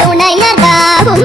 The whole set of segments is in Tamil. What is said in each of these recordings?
துணையதாகும்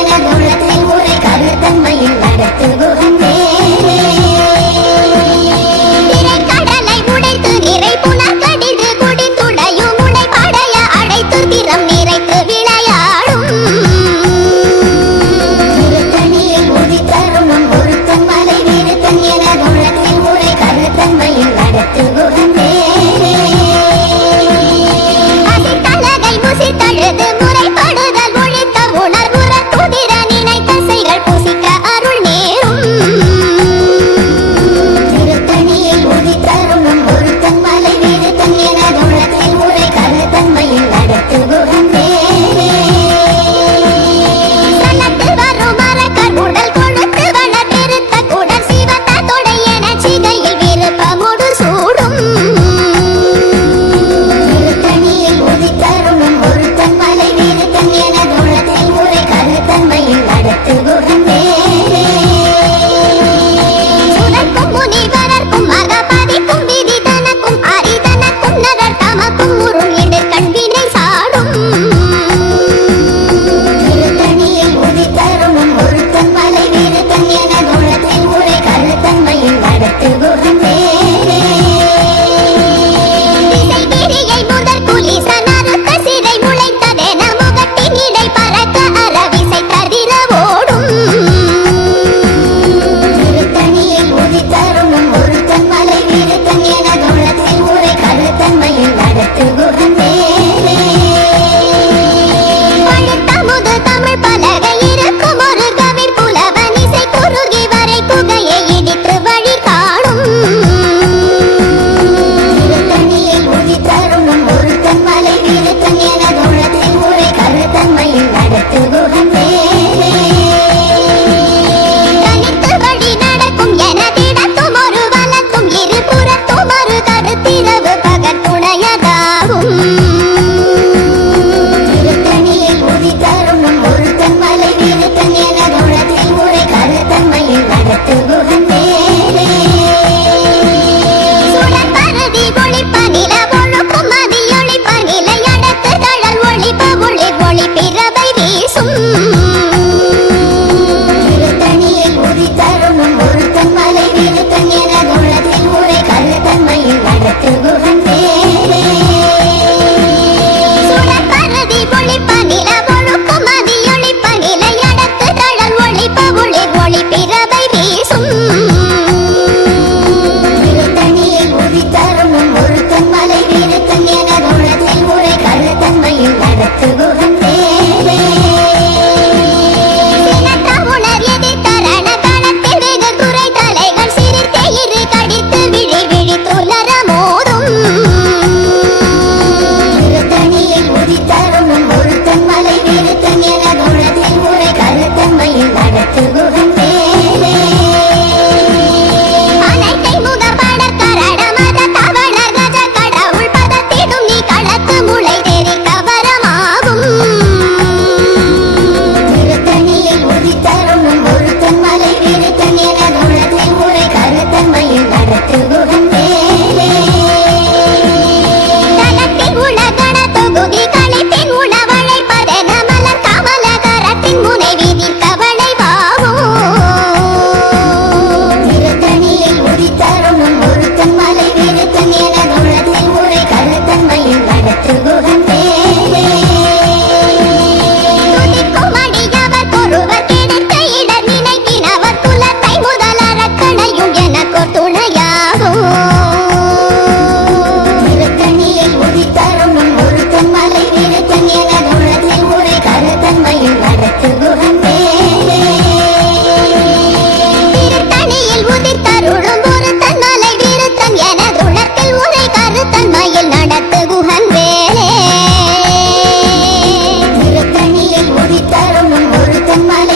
எனதுள்ளத்தில் உரை கருத்தன்மையில் நடத்து குகந்தே கடலை உடைத்து நிறை புனர் கடிது குடித்துடையும் உடை படைய அடைத்து திறம் நிறைத்து விளையாடும் திருத்தணியில் உதித்தருணும் ஒருத்தன் மலை விருத்தன் எனதுள்ளத்தில் உரை கருத்தன்மையில் நடத்து குகந்தே தழுது முறைப்படுதல் ஒழித்த உணர்வுற துதிர நினைத்த செயல் புசிக்க அருள் நேரும் திருத்தணியில் உதித்தருணும் ஒருத்தன் மலை விருத்தன் எனதுள்ளத்தில் உரை கருத்தன்மையில் நடத்து குகந்தே சலத்து வரும் மரக்கர் உடல் கொழுத்து வளர் பெருத்த குடல் சிவத்த தொடை என சிகையில் விருப்பமுடு சூடும் திருத்தணியில் உதித்தருணும் ஒருத்தன் மலை விருத்தன் எனதுள்ளத்தில் உரை கருத்தன்மையில் நடத்து குகந்தே சுதற்கும் முனிவரர்க்கும் மகபதிக்கும் விதி தனக்கும் அரிதனக்கும் நகர் தமக்கும் உருள் இடு கண்வினை சாடும் திருத்தணியில் உதித்தருணும் ஒருத்தன் மலை விருத்தன் எனதுள்ளத்தில் உரை கருத்தன்மையில் நடத்து குகந்தே முதற் குலிசன் அறுத்த சிறை முளைத்ததென முகட்டின் இடை பறக்க அரவிசை தரிர ஓடும் திருத்தணியில் உதித்தருணும் ஒருத்தன் மலை விருத்தன் எனதுள்ளத்தில் உரை கருத்தன்மையில் நடத்து குகந்தே பழுத்தமுது தமிழ் பலகை இருக்கும் ஒரு கவிர் புலவன் இசை குறுகி வரை குகையை இடித்து வழி காணும் திருத்தணியில் உதித்தருணும் ஒருத்தன் மலை விருத்தன் எனதுள்ளத்தில் உரை கருத்தன்மையில் நடத்து குகந்தே தனித்து வழி நடக்கும் எனதிடத்தும் ஒரு வலத்தும் இருபுறத்தும் ஒரு கருத்திரவு பகல் துணையதாகும் திருத்தணியில் உதித்தருணும் ஒருத்தன் மலை விருத்தன் எனதுள்ளத்தில் உரை கருத்தன்மையில் நடத்து குகந்தே சுடற்பருதி ஒளிப்ப நில ஒழுக்கும் மதியொளிப்ப நிலை அடக்கு தழல் ஒளிப்ப ஒளி ஒளி பிறவை வீசும் திருத்தணியில் உதித்தருணும் ஒருத்தன் மலை விருத்தன் எனதுள்ளத்தில் உரை கருத்தன்மையில் நடத்து குகந்தே சுடற்பருதி ஒளிப்ப நில ஒழுக்கும் மதியொளிப்ப நிலை அடக்கு தழல் ஒளிப்ப ஒளி ஒளி பிறவை வீசும் திருத்தணியில் உதித்தருணும் ஒருத்தன் மலை விருத்தன் எனதுள்ளத்தில் உரை கருத்தன்மையில் நடத்து குகந்தே சினத்த உணர் எதிர்த்தரண களத்தில் வெகு குறை தலைகள் சிரித்தே இரு கடித்து விழி விழி துலர மோதும் திருத்தணியில் உதித்தருணும் ஒருத்தன் மலை விருத்தன் எனதுள்ளத்தில் உரை கருத்தன்மையில் நடத்து குகந்தே அனைத்தை முதபட கரட மத தவள கஜ கடவுள் பதத்திடும் நீ களத்து முளை தெரி கவரமாகும் திருத்தணியில் உதித்தருணும் ஒருத்தன் மலை விருத்தன் எனதுள்ளத்தில் உரை கருத்தன்மையில் நடத்து குகந்தே தலத்தின் உலகண தொகுதி களிப்பின் உணவழைப்பதென மலர் கமல கரத்தின் முனை விதிர் கவலை வாவும் திருத்தணியில் உதித்தருணும் ஒருத்தன் மலை விருத்தன் எனதுள்ளத்தில் உரை கருத்தன்மையில் நடத்து குகந்தே துதிக்கும் அடியவர் ஒருவர் கிடைத்த இடர் நினைக்கினவர் குலத்தை முதல் அரக்கணையும் எனக்கோர் துணையாகும் திருத்தணியில் உதித்தருணும் ஒருத்தன் மலை விருத்தன் எனதுள்ளத்தில் உரை கருத்தன்மையில் நடத்து குகந்தே திருத்தணியில் உதித்தருளும் ஒருத்தன் மலை விருத்தன் எனதுள்ளத்தில் உரை கருத்தன்மையில் நடத்து குகந்தே திருத்தணியில் உதித்தருணும் ஒருத்தன் மலை